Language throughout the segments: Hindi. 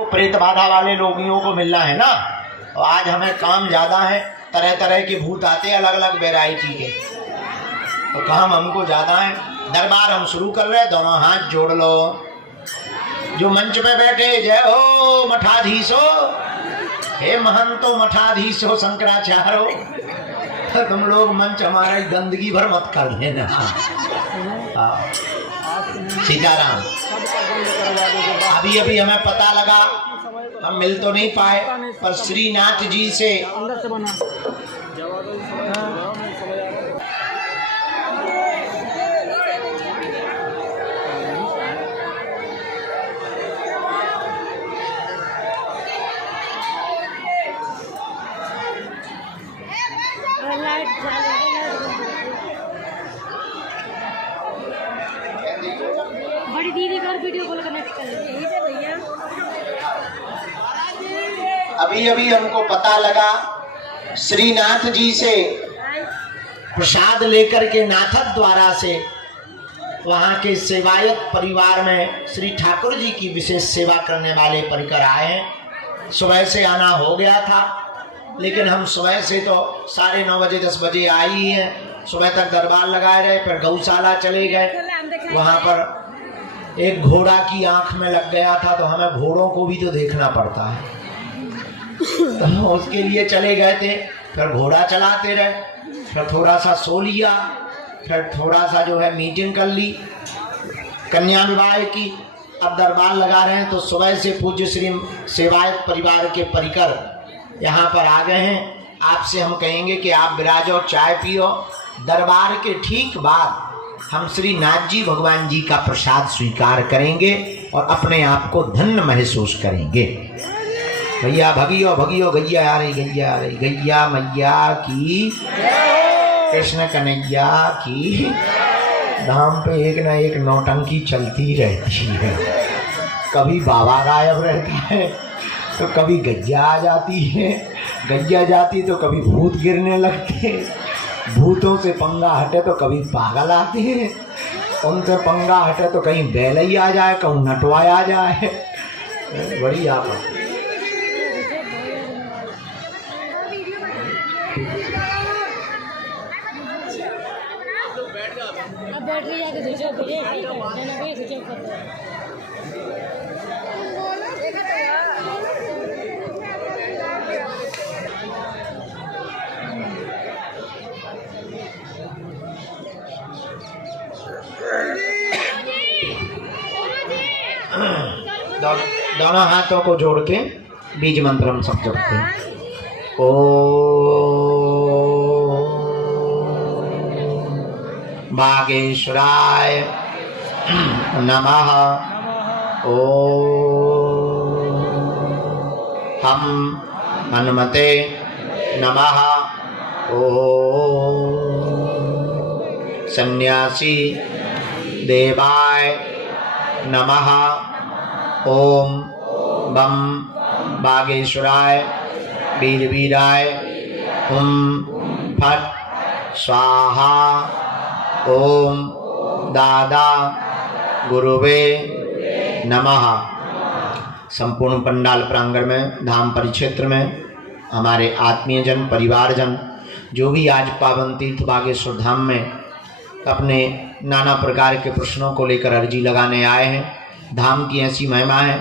प्रेत बाधा वाले रोगियों को मिलना है ना, और आज हमें काम ज़्यादा है, तरह तरह के भूत आते हैं अलग अलग वैरायटी के, तो काम हमको ज़्यादा है। दरबार हम शुरू कर रहे हैं, दोनों हाथ जोड़ लो। जो मंच पे बैठे, जय हो मठाधीशो, हे महंतो मठाधीशो शंकराचार्यो, तुम लोग मंच हमारा गंदगी भर मत कर देना। सीताराम। अभी अभी हमें पता लगा, हम मिल तो नहीं पाए, पर श्रीनाथ जी से बड़ी दीदी का वीडियो कॉल कनेक्ट कर लीजिए भैया। अभी अभी हमको पता लगा, श्रीनाथ जी से प्रसाद लेकर के नाथक द्वारा से वहाँ के सेवायत परिवार में श्री ठाकुर जी की विशेष सेवा करने वाले परिकर आए हैं। सुबह से आना हो गया था, लेकिन हम सुबह से तो 9:30 बजे 10 बजे आई ही हैं। सुबह तक दरबार लगाए रहे, फिर गौशाला चले गए। वहाँ पर एक घोड़ा की आंख में लग गया था, तो हमें घोड़ों को भी तो देखना पड़ता है, तो उसके लिए चले गए थे। फिर घोड़ा चलाते रहे, फिर थोड़ा सा सो लिया, फिर थोड़ा सा जो है मीटिंग कर ली कन्या विवाह की। अब दरबार लगा रहे हैं, तो सुबह से पूज्य श्री सेवायत परिवार के परिकर यहाँ पर आ गए हैं। आपसे हम कहेंगे कि आप विराजो, चाय पियो। दरबार के ठीक बाद हम श्री नाथ जी भगवान जी का प्रसाद स्वीकार करेंगे और अपने आप को धन्य महसूस करेंगे। भैया भगियो भगियो, गैया आ रही, गैया आ रही, गैया मैया की, कृष्ण कन्हैया की। धाम पे एक ना एक नौटंकी चलती रहती है, कभी बाबा गायब रहती है, तो कभी गैया आ जाती है, गैया जाती तो कभी भूत गिरने लगते, भूतों से पंगा हटे तो कभी पागल आते हैं, उनसे पंगा हटे तो कहीं बैल ही आ जाए, कहीं नटवा आ जाए। बड़ी आपत। अब बैटरी जाके स्विच ऑफ करिए, देना भी स्विच ऑफ कर दो। दोनों हाथों को जोड़ के बीज मंत्र हम सब जपते हैं। ओ बागेश्वराय नमः। ओ हम हनुमते नमः। ओ सन्यासी देवाय नमः। ओम बम बागेश्वराय वीरवीराय हुम फट स्वाहा। ओम दादा गुरुवे नमः। संपूर्ण पंडाल प्रांगण में, धाम परिक्षेत्र में हमारे आत्मीय जन, परिवारजन जो भी आज पावन तीर्थ बागेश्वर धाम में अपने नाना प्रकार के प्रश्नों को लेकर अर्जी लगाने आए हैं। धाम की ऐसी महिमा है,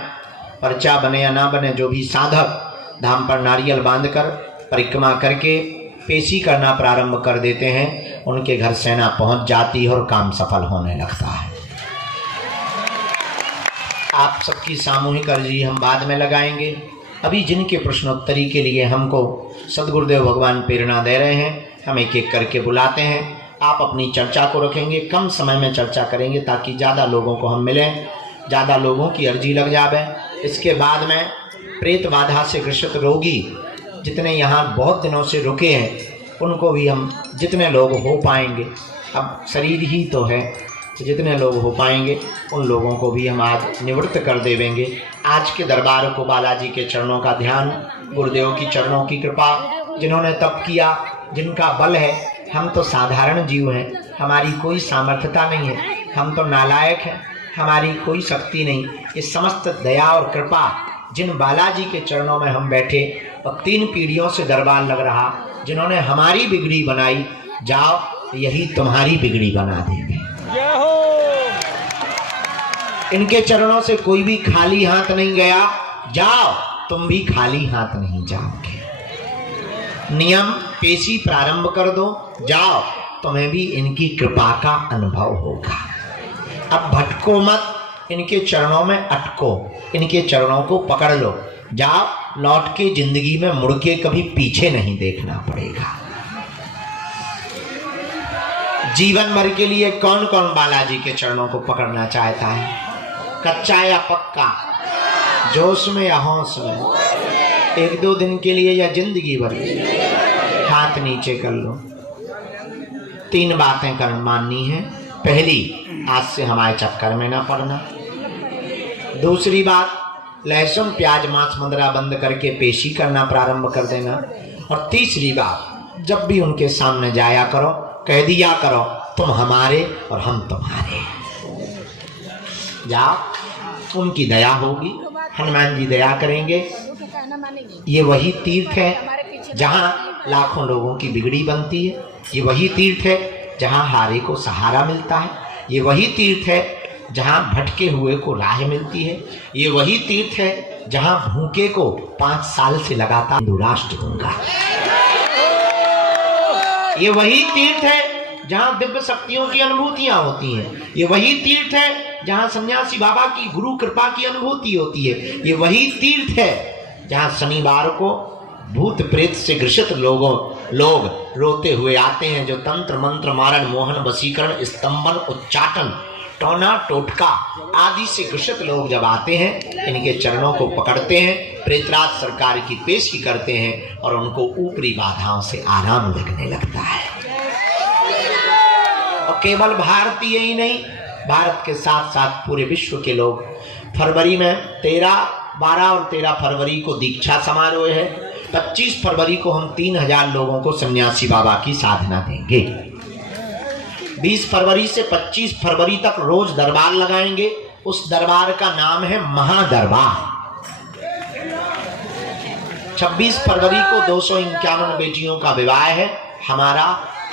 पर्चा बने या ना बने, जो भी साधक धाम पर नारियल बांधकर परिक्रमा करके पेशी करना प्रारंभ कर देते हैं, उनके घर सेना पहुंच जाती है और काम सफल होने लगता है। आप सबकी सामूहिक अर्जी हम बाद में लगाएंगे। अभी जिनके प्रश्नोत्तरी के लिए हमको सद्गुरुदेव भगवान प्रेरणा दे रहे हैं, हम एक एक करके बुलाते हैं। आप अपनी चर्चा को रखेंगे, कम समय में चर्चा करेंगे ताकि ज़्यादा लोगों को हम मिलें, ज़्यादा लोगों की अर्जी लग जावे। इसके बाद में प्रेत बाधा से ग्रसित रोगी जितने यहाँ बहुत दिनों से रुके हैं, उनको भी हम जितने लोग हो पाएंगे, अब शरीर ही तो है, तो जितने लोग हो पाएंगे उन लोगों को भी हम आज निवृत्त कर देवेंगे। आज के दरबार को बालाजी के चरणों का ध्यान, गुरुदेव की चरणों की कृपा, जिन्होंने तप किया, जिनका बल है। हम तो साधारण जीव हैं, हमारी कोई सामर्थ्यता नहीं है, हम तो नालायक हैं, हमारी कोई शक्ति नहीं। ये समस्त दया और कृपा जिन बालाजी के चरणों में हम बैठे और 3 पीढ़ियों से दरबार लग रहा, जिन्होंने हमारी बिगड़ी बनाई, जाओ यही तुम्हारी बिगड़ी बना देंगे। इनके चरणों से कोई भी खाली हाथ नहीं गया, जाओ तुम भी खाली हाथ नहीं जाओगे। नियम पेशी प्रारंभ कर दो, जाओ तुम्हें भी इनकी कृपा का अनुभव होगा। अब भटको मत, इनके चरणों में अटको, इनके चरणों को पकड़ लो, जाओ लौट के जिंदगी में मुड़ के कभी पीछे नहीं देखना पड़ेगा। जीवन भर के लिए कौन कौन बालाजी के चरणों को पकड़ना चाहता है? कच्चा या पक्का, जोश में या होश में, 1-2 दिन के लिए या जिंदगी भर के लिए? हाथ नीचे कर लो। 3 बातें कर माननी है। पहली, आज से हमारे चक्कर में ना पड़ना। दूसरी बात, लहसुन प्याज मांस मदिरा बंद करके पेशी करना प्रारंभ कर देना। और तीसरी बात, जब भी उनके सामने जाया करो, कह दिया करो तुम हमारे और हम तुम्हारे। जाओ उनकी दया होगी, हनुमान जी दया करेंगे। ये वही तीर्थ है जहाँ लाखों लोगों की बिगड़ी बनती है। ये वही तीर्थ है जहाँ हारे को सहारा मिलता है। ये वही तीर्थ है जहाँ भटके हुए को राह मिलती है। ये वही तीर्थ है जहाँ भूखे को 5 साल से लगातार दुराष्ट दूंगा। ये वही तीर्थ है जहाँ दिव्य शक्तियों की अनुभूतियां होती हैं। ये वही तीर्थ है जहाँ सन्यासी बाबा की गुरु कृपा की अनुभूति होती है। ये वही तीर्थ है जहाँ शनिवार को भूत प्रेत से ग्रसित लोग रोते हुए आते हैं, जो तंत्र मंत्र मारण मोहन वशीकरण स्तंभन उच्चाटन टोना टोटका आदि से ग्रसित लोग जब आते हैं, इनके चरणों को पकड़ते हैं, प्रेतराज सरकार की पेशी करते हैं और उनको ऊपरी बाधाओं से आराम लगने लगता है। और केवल भारतीय ही नहीं, भारत के साथ साथ पूरे विश्व के लोग। फरवरी में 12 और 13 फरवरी को दीक्षा समारोह है। 25 फरवरी को हम 3000 लोगों को सन्यासी बाबा की साधना देंगे। 20 फरवरी से 25 फरवरी तक रोज दरबार लगाएंगे। उस दरबार का नाम है महादरबार। 26 फरवरी को 251 बेटियों का विवाह है हमारा।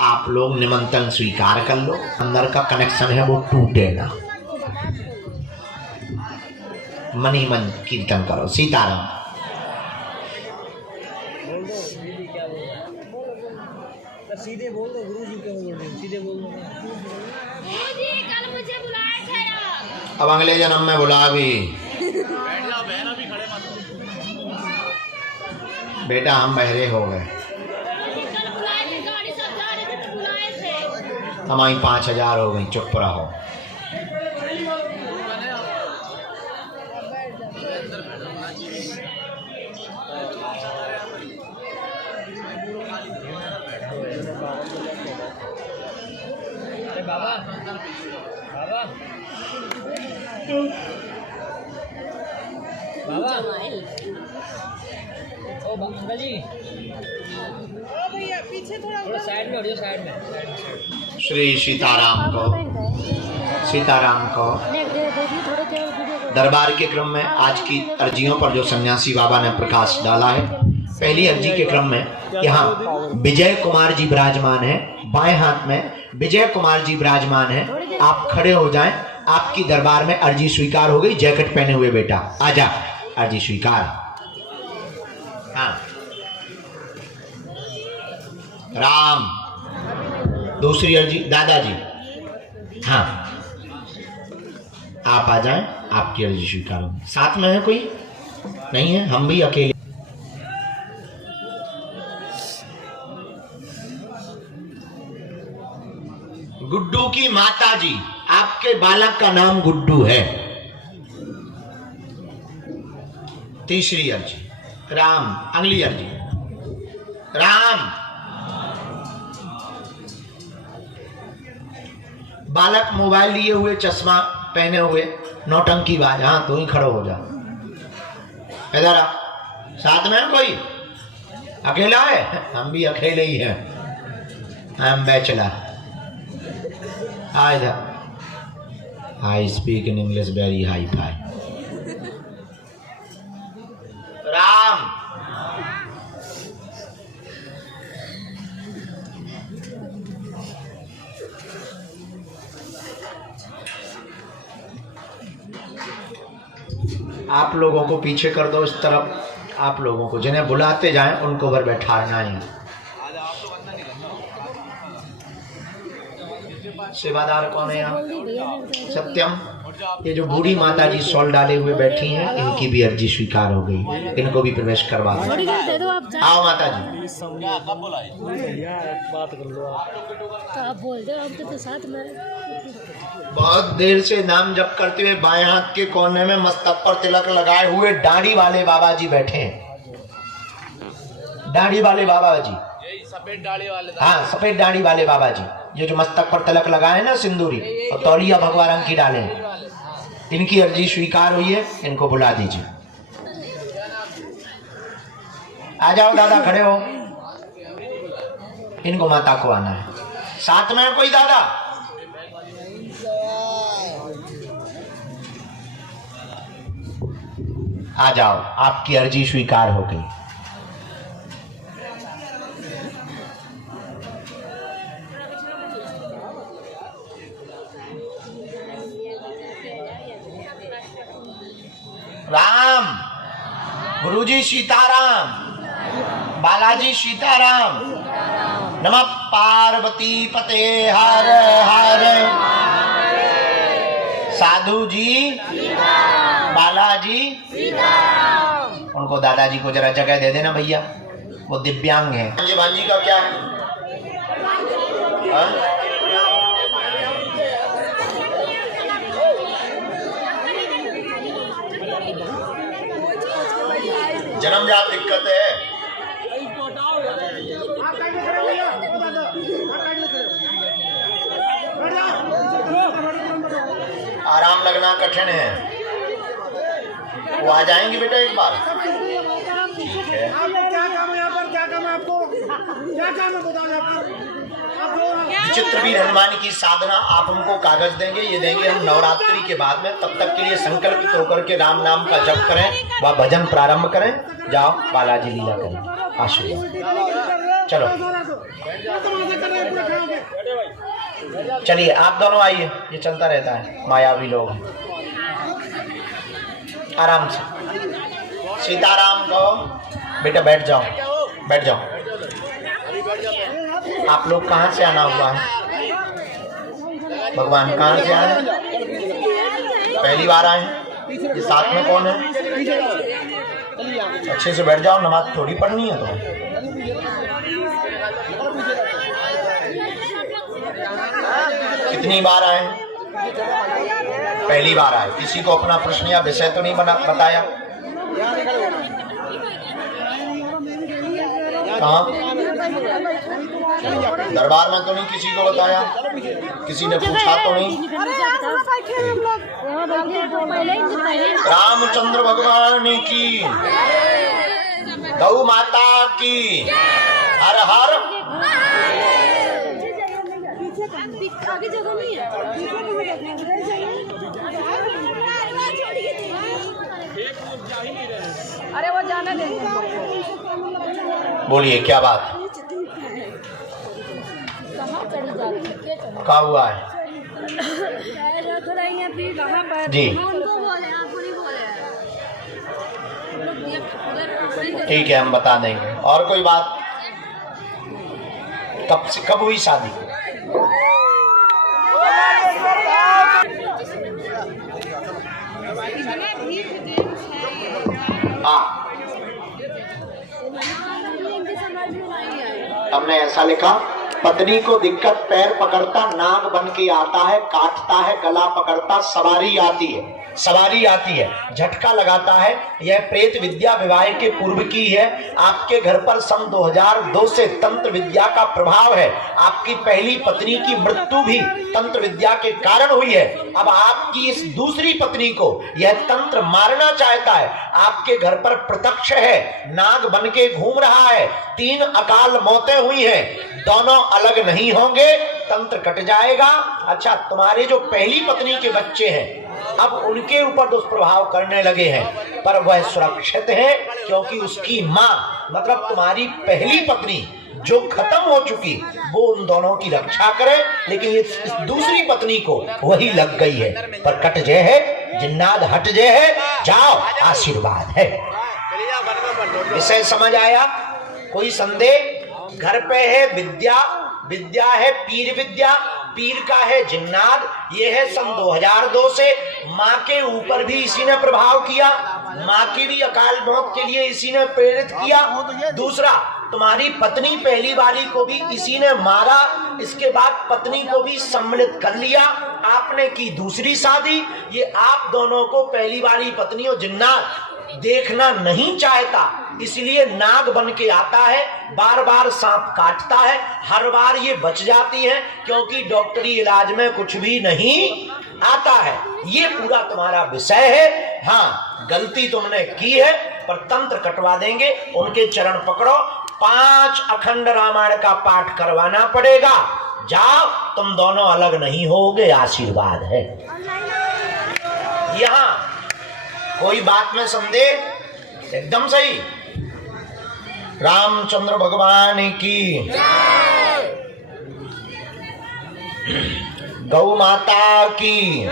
आप लोग निमंत्रण स्वीकार कर लो। अंदर का कनेक्शन है वो टूटे ना। मन ही मन कीर्तन करो सीताराम। सीधे बोल दो गुरु जी, क्यों बोल रहे हो? सीधे बोल दो। गुरुजी कल मुझे बुलाया था यार। अब अगले जन्म में बुला भी। बेटा हम बहरे हो गए। कल बुलाए थे, गाड़ी सब जा रहे थे तो बुलाए थे। हमारी 5000 हो गई, चुप रहो। बाबा बाबा ओ अंकल जी, ओ भैया पीछे थोड़ा साइड में हटियो, साइड में। श्री सीताराम को, सीताराम को। दरबार के क्रम में आज की अर्जियों पर जो सन्यासी बाबा ने प्रकाश डाला है, पहली अर्जी के क्रम में यहाँ विजय कुमार जी विराजमान है। बाएं हाथ में विजय कुमार जी विराजमान है। आप खड़े हो जाएं। आपकी दरबार में अर्जी स्वीकार हो गई। जैकेट पहने हुए बेटा आजा, अर्जी स्वीकार। हाँ राम। दूसरी अर्जी दादाजी। हाँ आप आ जाएं, आपकी अर्जी स्वीकार होगी। साथ में है कोई? नहीं है, हम भी अकेले। गुड्डू की माता जी, आपके बालक का नाम गुड्डू है। तीसरी अर्जी राम। अगली अर्जी राम। बालक मोबाइल लिए हुए, चश्मा पहने हुए, नौटंकी बाज। हाँ तू ही खड़ो हो जा। इधर आ। साथ में है कोई? अकेला है? हम भी अकेले ही हैं। I am bachelor. I speak in English very high-fi. आप लोगों को पीछे कर दो इस तरफ। आप लोगों को जिन्हें बुलाते जाएं उनको उधर बैठाना है। सेवादार कौन है यहाँ? सत्यम। ये जो बूढ़ी माता जी शॉल डाले हुए बैठी हैं, इनकी भी अर्जी स्वीकार हो गई, इनको भी प्रवेश करवा दो। आओ माता जी। बात कर लो आप बोल दो, आपके तो साथ में बहुत देर से नाम जप करते हुए बाएं हाथ के कोने में मस्तक पर तिलक लगाए हुए दाढ़ी वाले बाबा जी बैठे हैं। दाढ़ी वाले बाबा जी, सफेद दाढ़ी वाले। हाँ, सफेद दाढ़ी वाले बाबा जी, ये जो मस्तक पर तिलक लगाए ना सिंदूरी और तौलिया भगवा रंग की डाले हैं, इनकी अर्जी स्वीकार हुई है, इनको बुला दीजिए। आ जाओ दादा, खड़े हो। इनको माता को आना है। साथ में है कोई दादा? आ जाओ, आपकी अर्जी स्वीकार हो गई। राम, गुरुजी सीताराम, बालाजी सीताराम, नमः पार्वती पते हर हर। साधु जी, बालाजी, उनको दादाजी को जरा जगह दे देना भैया, वो दिव्यांग है। भांजी का क्या है? जन्मजात दिक्कत है। आराम लगना कठिन है। वो आ जाएंगे बेटा एक बार। ठीक है। क्या काम है यहाँ पर? क्या काम है आपको? क्या काम है बताओ यहाँ पर? विचित्र भी हनुमान की साधना आप हमको कागज देंगे, ये देंगे हम नवरात्रि के बाद में। तब तक के लिए संकल्पित होकर के राम नाम का जप करें, वह भजन प्रारंभ करें। जाओ बालाजी लीला करें, आशीर्वाद। चलो चलिए आप दोनों आइए, ये चलता रहता है, मायावी लोग। आराम से। सीताराम को बेटा बैठ जाओ, बैठ जाओ। आप लोग कहाँ से आना हुआ है? भगवान कहाँ से आए? पहली बार आए हैं। ये साथ में कौन है? अच्छे से बैठ जाओ, नमाज थोड़ी पढ़नी है तो। कितनी बार आए? पहली बार आए। किसी को अपना प्रश्न या विषय तो नहीं बताया? कहाँ? दरबार में तो नहीं किसी को बताया? किसी ने पूछा तो नहीं? रामचंद्र भगवान की, गौ माता की, हर हर। आगे जगह नहीं है। अरे वो जाना नहीं। बोलिए क्या बात? क्या हुआ है? जी ठीक है, हम बता देंगे। और कोई बात? कब हुई शादी? हमने ऐसा लिखा, पत्नी को दिक्कत पैर पकड़ता नाग बन के आता है, काटता है गला पकड़ता, सवारी आती है, सवारी आती है, झटका लगाता है। यह प्रेत विद्या विवाह के पूर्व की है। आपके घर पर सन 2002 से तंत्र विद्या का प्रभाव है। आपकी पहली पत्नी की मृत्यु भी तंत्र विद्या के कारण हुई है। अब आपकी इस दूसरी पत्नी को यह तंत्र मारना चाहता है। आपके घर पर प्रत्यक्ष है, नाग बन के घूम रहा है। 3 अकाल मौतें हुई हैं, दोनों अलग नहीं होंगे, तंत्र कट जाएगा। अच्छा, तुम्हारे जो पहली पत्नी के बच्चे हैं अब उनके ऊपर दुष्प्रभाव करने लगे हैं, पर वह सुरक्षित है क्योंकि उसकी मां मतलब तुम्हारी पहली पत्नी जो खत्म हो चुकी वो उन दोनों की रक्षा करे, लेकिन ये इस दूसरी पत्नी को वही लग गई है। पर कट जे है जिन्नाद हट जे है, जाओ आशीर्वाद है। विषय समझ आया? कोई संदेह? घर पे है विद्या, विद्या है पीर विद्या, पीर का है जिन्नाद। ये है सन 2002 से। माँ के ऊपर भी इसी ने प्रभाव किया, माँ की भी अकाल मौत के लिए इसी ने प्रेरित किया। दूसरा, तुम्हारी पत्नी पहली वाली को भी इसी ने मारा, इसके बाद पत्नी को भी सम्मिलित कर लिया। आपने की दूसरी शादी। ये आप दोनों को पहली वाली पत्नी और जिन्नात देखना नहीं चाहता, इसलिए नाग बन के आता है, बार बार सांप काटता है, हर बार ये बच जाती है, क्योंकि डॉक्टरी इलाज में कुछ भी नहीं आता है। ये पूरा तुम्हारा विषय है। हाँ, गलती तुमने की है, पर तंत्र कटवा देंगे, उनके चरण पकड़ो, 5 अखंड रामायण का पाठ करवाना पड़ेगा। जाओ, तुम दोनों अलग नहीं होगे, आशीर्वाद है। यहाँ कोई बात में संदेह? एकदम सही। रामचंद्र भगवान की, गौ माता की।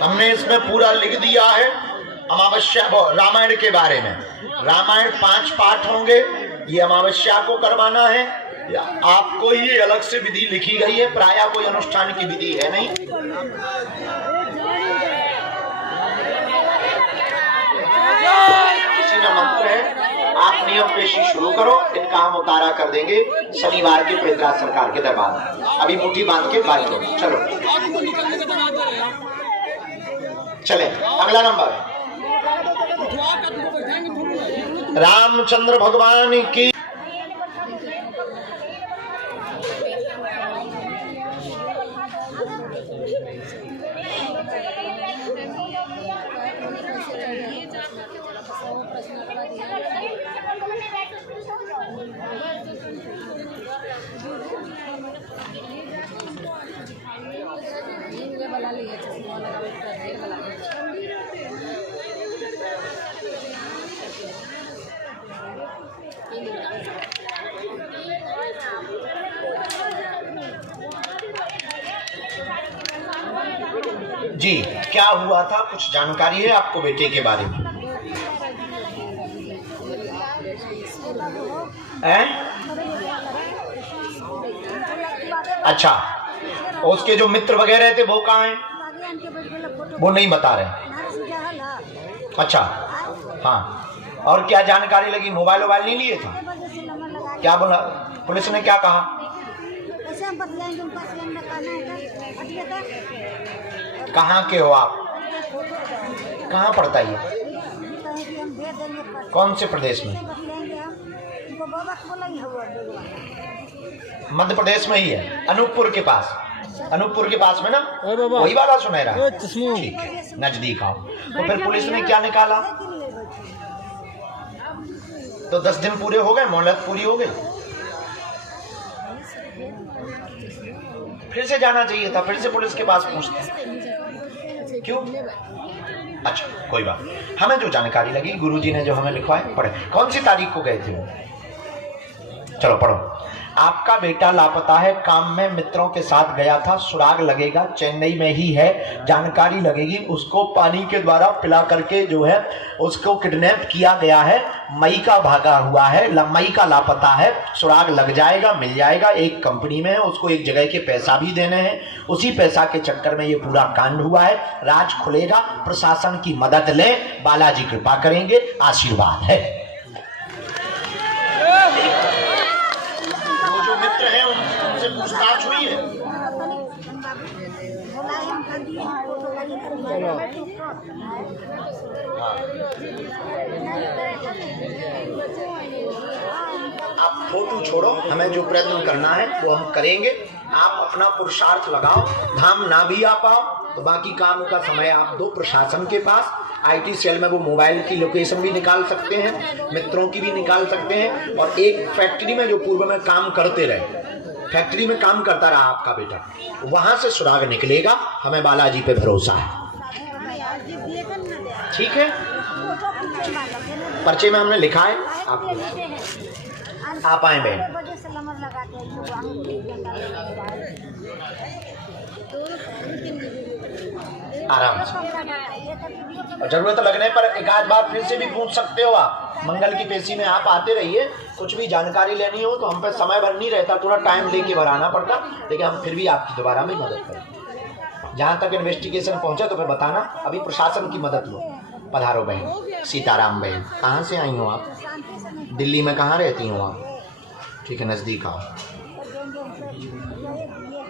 हमने इसमें पूरा लिख दिया है अमावस्या रामायण के बारे में। रामायण 5 पाठ होंगे, ये अमावस्या को करवाना है। आपको ये अलग से विधि लिखी गई है, प्रायः कोई अनुष्ठान की विधि है नहीं। किसी में मंत्र है, आप नियम पेशी शुरू करो, इनका हम उतारा कर देंगे शनिवार के पृथ्वीराज सरकार के दरबार में। अभी मुट्ठी बांध के बात करो। चलो चले, अगला नंबर। रामचंद्र भगवान की। जी, क्या हुआ था? कुछ जानकारी है आपको बेटे के बारे में? अच्छा, उसके जो मित्र वगैरह थे वो कहाँ हैं? वो नहीं बता रहे। अच्छा, हाँ। और क्या जानकारी लगी? मोबाइल नहीं लिए था? क्या बोला पुलिस ने? क्या कहा? कहाँ के हो आप? कहाँ पड़ता है ये? कौन से प्रदेश में? मध्य प्रदेश में ही है, अनूपपुर के पास। अनूपपुर के पास में ना, वही वाला सुनहरा। ठीक है, नजदीक आओ। तो फिर पुलिस ने क्या निकाला? तो 10 दिन पूरे हो गए, मोहलत पूरी हो गई। फिर से जाना चाहिए था, फिर से पुलिस के पास पूछते। क्यों? अच्छा, कोई बात। हमें जो जानकारी लगी, गुरुजी ने जो हमें लिखवाए पढ़े। कौन सी तारीख को गए थे वो? चलो पढ़ो। आपका बेटा लापता है, काम में मित्रों के साथ गया था, सुराग लगेगा, चेन्नई में ही है, जानकारी लगेगी, उसको पानी के द्वारा पिला करके जो है उसको किडनैप किया गया है, मई का भागा हुआ है, मई का लापता है, सुराग लग जाएगा, मिल जाएगा। एक कंपनी में है, उसको एक जगह के पैसा भी देने हैं, उसी पैसा के चक्कर में ये पूरा कांड हुआ है। राज खुलेगा, प्रशासन की मदद लें, बालाजी कृपा करेंगे, आशीर्वाद है। है उनसे पूछताछ हुई है? आप फोटो छोड़ो, हमें जो प्रयत्न करना है वो हम करेंगे। आप अपना पुरुषार्थ लगाओ, धाम ना भी आ पाओ तो बाकी काम का समय आप दो प्रशासन के पास। IT सेल में वो मोबाइल की लोकेशन भी निकाल सकते हैं, मित्रों की भी निकाल सकते हैं। और एक फैक्ट्री में जो पूर्व में काम करते रहे, फैक्ट्री में काम करता रहा आपका बेटा, वहां से सुराग निकलेगा। हमें बालाजी पे भरोसा है। ठीक है, पर्चे में हमने लिखा है, आप आए बहन आराम से। और जरूरत लगने पर एक आध बार फिर से भी पूछ सकते हो आप। मंगल की पेशी में आप आते रहिए, कुछ भी जानकारी लेनी हो तो हम पे समय भर नहीं रहता, थोड़ा टाइम लेके भराना पड़ता, लेकिन हम फिर भी आपकी दोबारा में मदद करें। जहाँ तक इन्वेस्टिगेशन पहुंचे तो फिर बताना। अभी प्रशासन की मदद लो। पधारो बहन, सीताराम बहन। कहाँ से आई हो आप? दिल्ली में कहाँ रहती हो आप? ठीक है, नज़दीक आओ।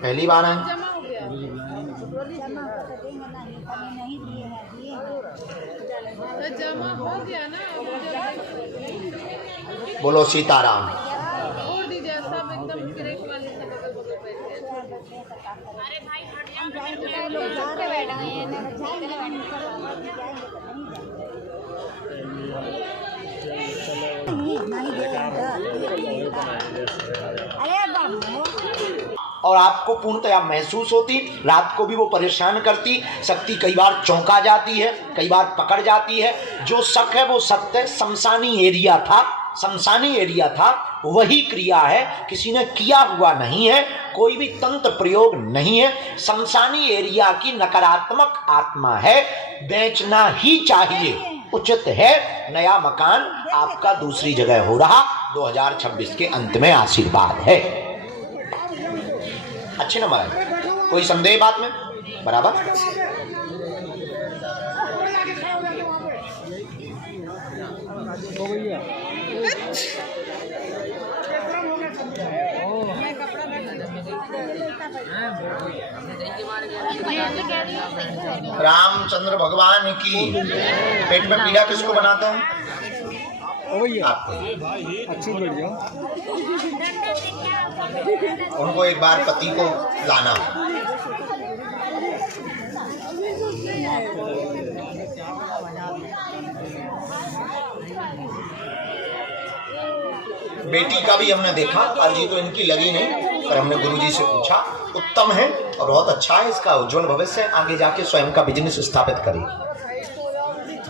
पहली बार आए? बोलो सीताराम। और आपको पूर्णतया महसूस होती, रात को भी वो परेशान करती, शक्ति कई बार चौंका जाती है, कई बार पकड़ जाती है। जो शक है वो सत्य, शमशानी एरिया था, शमशानी एरिया था, वही क्रिया है, किसी ने किया हुआ नहीं है, कोई भी तंत्र प्रयोग नहीं है। शमशानी एरिया की नकारात्मक आत्मा है, बेचना ही चाहिए, उचित है। नया मकान आपका दूसरी जगह हो रहा, 2026 के अंत में आशीर्वाद है। अच्छे नंबर है, कोई संदेह बात में? बराबर। रामचंद्र भगवान की। पेट में पीड़ा किसको बनाता है? आपको। उनको एक बार पति को लाना। बेटी का भी हमने देखा, अर्जी तो इनकी लगी नहीं, पर हमने गुरुजी से पूछा, उत्तम है और बहुत अच्छा है, इसका उज्जवल भविष्य है, आगे जाके स्वयं का बिजनेस स्थापित करेगी।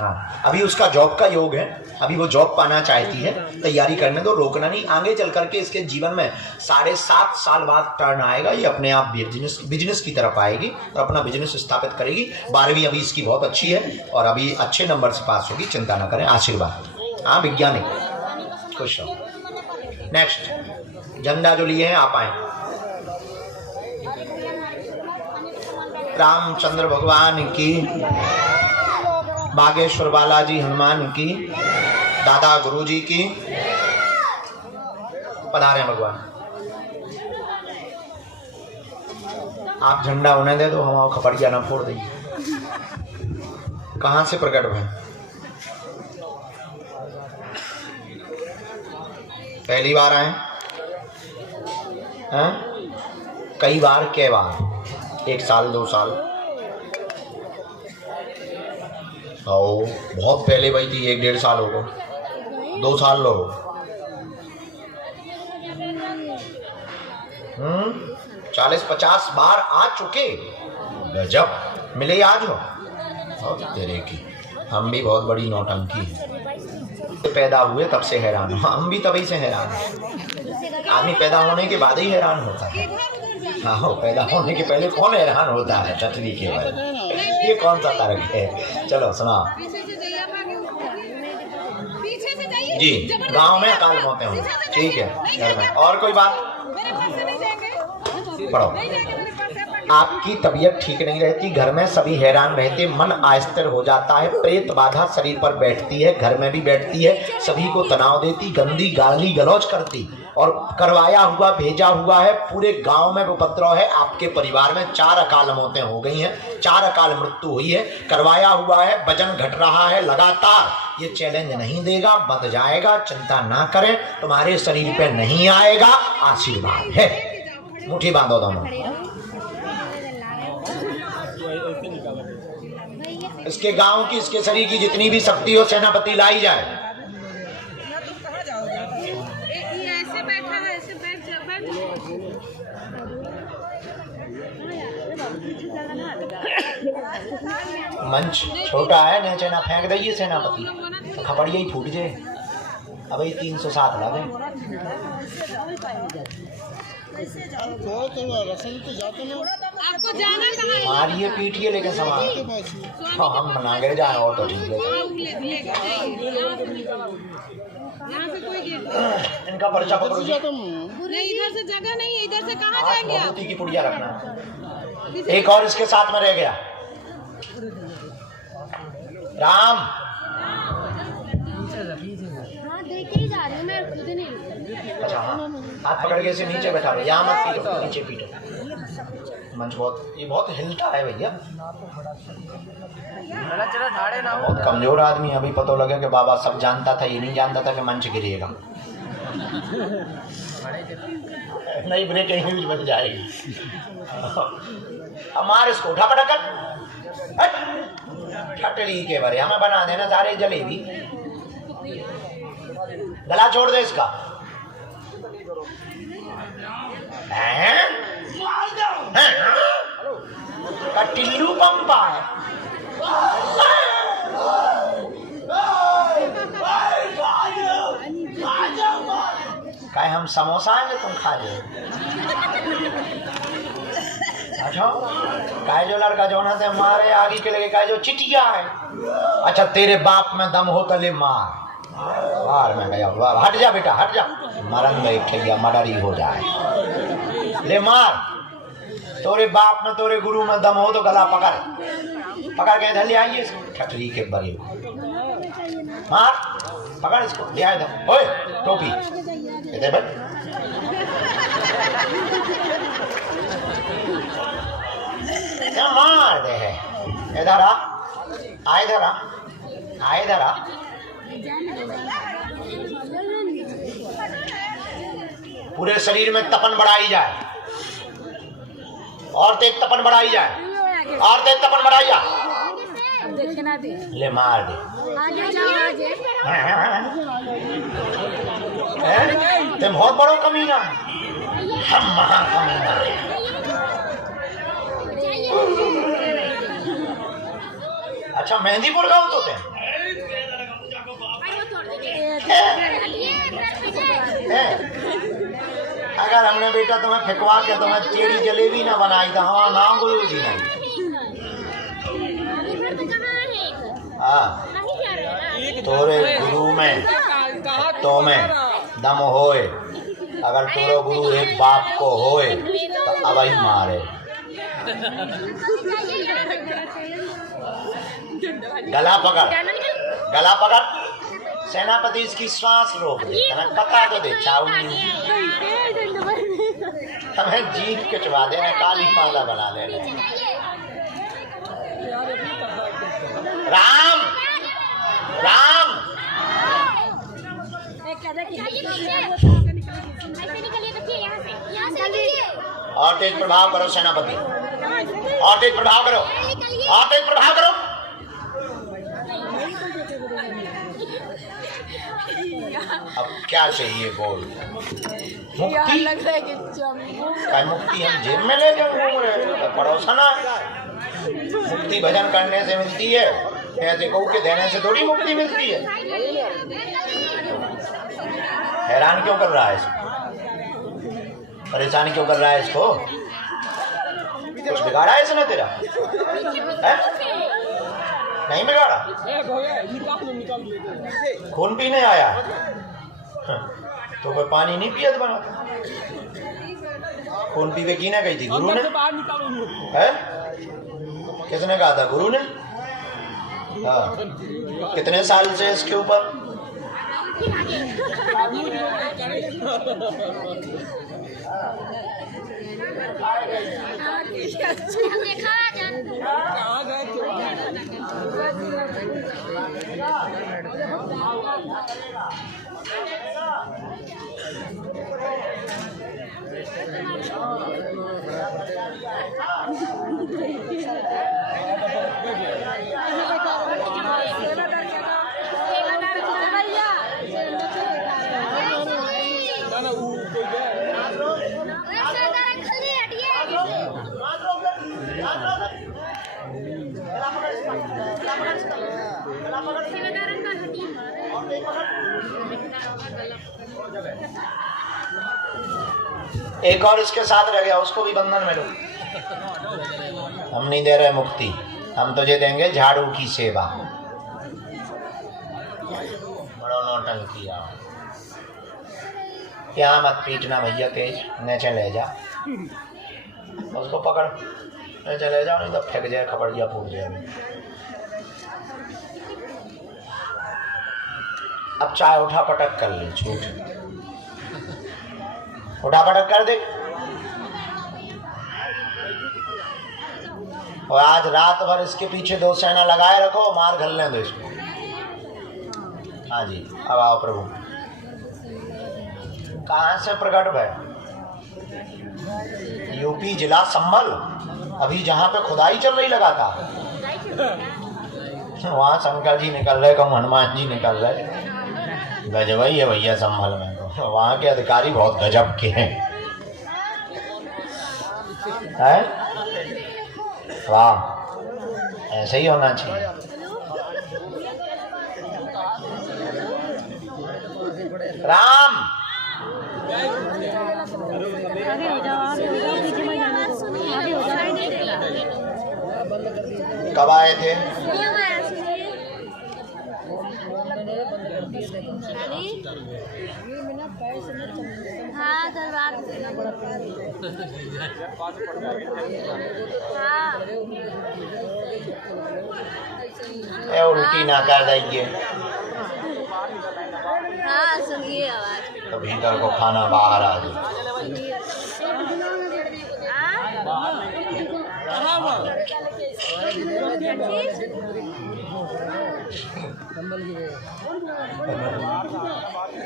हाँ, अभी उसका जॉब का योग है, अभी वो जॉब पाना चाहती है, तैयारी करने दो, रोकना नहीं। आगे चल करके इसके जीवन में 7.5 साल बाद टर्न आएगा, ये अपने आप बिजनेस की तरफ आएगी और अपना बिजनेस स्थापित करेगी। 12वीं अभी इसकी बहुत अच्छी है और अभी अच्छे नंबर से पास होगी, चिंता ना करें, आशीर्वाद। हाँ, वैज्ञानिक, खुश हो। नेक्स्ट, झंडा जो लिए हैं आप आए। रामचंद्र भगवान की, बागेश्वर बालाजी हनुमान की, दादा गुरुजी की। पधारे भगवान। आप झंडा होने दे दो, हम खपड़िया ना फोड़ देंगे। कहाँ से प्रकट भय? पहली बार आए हैं? कई बार, कै बार? 1 साल 2 साल? ओ, बहुत पहले भाई थी, 1-1.5 साल हो गए, 2 साल लो। 40-50 बार आ चुके, गजब। मिले आज हो तेरे की। हम भी बहुत बड़ी नौटंकी है, पैदा हुए तब से हैरान हो, हम भी तभी से हैरान हैं। आदमी पैदा होने के बाद ही हैरान होता है। हाँ, पैदा होने के पहले कौन हैरान होता है? टटली के बाद। ये कौन सा तर्क है? चलो सुनाओ जी। गांव में काल मौतें हुई, ठीक है, घर में। और कोई बात? पढ़ो। आपकी तबीयत ठीक नहीं रहती, घर में सभी हैरान रहते, मन अस्थिर हो जाता है, प्रेत बाधा शरीर पर बैठती है, घर में भी बैठती है, सभी को तनाव देती, गंदी गाली गलौज करती, और करवाया हुआ भेजा हुआ है, पूरे गांव में उपद्रव है। आपके परिवार में 4 अकाल मौतें हो गई हैं, 4 अकाल मृत्यु हुई है, करवाया हुआ है, वजन घट रहा है लगातार। ये चैलेंज नहीं देगा, बंध जाएगा, चिंता ना करें, तुम्हारे शरीर पे नहीं आएगा, आशीर्वाद है। मुट्ठी बांधो दोनों। इसके गांव की, इसके शरीर की जितनी भी शक्ति हो सेनापति लाई जाए। ऐसे बैठा है, ऐसे बैठ मंच छोटा है, नीचे ना फेंक दइए सेनापति तो खपड़िया ही फूट जाए। अब ये 307 लगे। आपको जाना कहाँ है? मारिए पीटिए लेकिन सामान हाँ, हम मना गए जाए और तो ठीक है। यहाँ से कोई गेट इनका पर्चा पकड़ो जी। नहीं, इधर से जगह नहीं है, इधर से कहाँ जाएंगे आप? भभूति की पुड़िया रखना। एक और इसके साथ में रह गया राम। हाँ, देख ही जा रही हूँ मैं, खुद नहीं। अच्छा हाँ, हाथ पकड़ के इसे नीचे बैठा लो, यहाँ मत पीटो, नीचे पीटो। मंच ये बहुत हिलता है भैया। बहुत कमजोर आदमी, अभी पता लगे कि बाबा सब जानता था, ये नहीं जानता था कि मंच गिरेगा। नहीं ब्रेकिंग न्यूज बन जाएगी। हमारे इसको उठा पटक ठटली के बारे हमें बना देना सारे जलेबी। गला छोड़ दे इसका। टिल्लू पंपा है। काय हम समोसा आएंगे तुम खा लो। अच्छा काय जो लड़का जो ना थे हमारे आगे के लगे काय जो चिटिया है। अच्छा तेरे बाप में दम हो तो ले मार। बाहर में गया, हट जा बेटा हट जा, मरन में ठैया मर्डर हो जाए। ले मार, तोरे बाप में तोरे गुरु में दम हो तो गला पकड़ पकड़ के इधर ले आइए इसको। ठटरी के बड़े मार, पकड़ इसको ले आए इधर। ओए टोपी इधर बैठ। मार दे है, इधर आ, इधर आ, इधर आ। पूरे शरीर में तपन बढ़ाई जाए, और तेज तपन बढ़ाई जाए, और तेज तपन बढ़ाई जा। ले मार दे। आगे जाओ आगे। तुम बहुत बड़ो कमीना, हम महा कमीना। अच्छा मेहंदीपुर गाँव तो थे। अगर हमने बेटा तुम्हें फेंकवा के तुम्हें टेढ़ी जलेबी ना बनाई तो हमारा नाम गुरु जी नहीं। हाँ तोरे गुरु में तो में दम होए, अगर तोरे गुरु एक बाप को होए तो अब ही मारे। गला पकड़, गला पकड़। सेनापति इसकी श्वास रोक दे, हमें पता तो दे चावनी हमें जीभ के चबा देना, काली माला बना लेना। राम राम और तेज प्रभाव करो सेनापति, और तेज प्रभाव करो, और तेज प्रभाव करो। अब क्या चाहिए बोल। मुक्ति क्या मुक्ति हम जेब में ले जाओ घूम रहे, पड़ोसा ना। मुक्ति भजन करने से मिलती है, ऐसे कहूँ के देने से थोड़ी मुक्ति मिलती है। हैरान क्यों कर रहा है इसको, परेशान क्यों कर रहा है इसको? कुछ बिगाड़ा है इसने तेरा है? नहीं बिगाड़ा, खून पीने आया तो कोई पानी नहीं पिया बना। खून पीवे की ना गई थी गुरु ने, है किसने कहा था? गुरु ने। हाँ कितने साल से इसके ऊपर? एक और इसके साथ रह गया, उसको भी बंधन में लो। हम नहीं दे रहे मुक्ति, हम तुझे देंगे झाड़ू की सेवा। बड़ो नौटंकी किया, क्या मत पीटना भैया, तेज नीचे ले जा, उसको पकड़, नीचे ले जाओ, नहीं तो फेंक जाए, खपड़िया फूट जाए। अब चाहे उठा पटक कर ले, छूट उठा पटक कर दे। और आज रात भर इसके पीछे 2 सेना लगाए रखो, मार घलने दो इसको। हाँ जी, अब आओ प्रभु। कहाँ से प्रकट भय? यूपी जिला संभल, अभी जहाँ पे खुदाई चल रही लगा था, वहाँ शंकर जी निकल रहे, कहूँ हनुमान जी निकल रहे। गजब ही है भैया संभल में, तो वहाँ के अधिकारी बहुत गजब के हैं। वाह, ऐसे ही होना चाहिए। राम कब आए थे? हाँ दरबार हाँ, उल्टी ना कर दीजिए। हाँ सुनिए आवाज, तो भीतर को खाना बाहर आ जाए।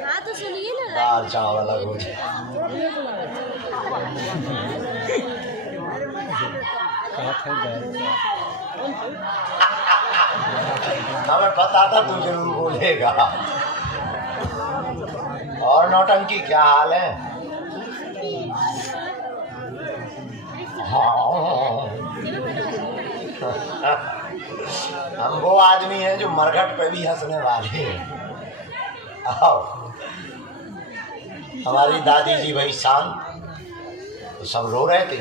हाँ तो सुनिए ना, दाल चावल अलग हमें पता था तू जरूर बोलेगा। और नौटंकी क्या हाल है? हाँ हम वो आदमी हैं जो मरघट पे भी हंसने वाले हैं। आओ, हमारी दादी जी भाई शांत, तो सब रो रहे थे।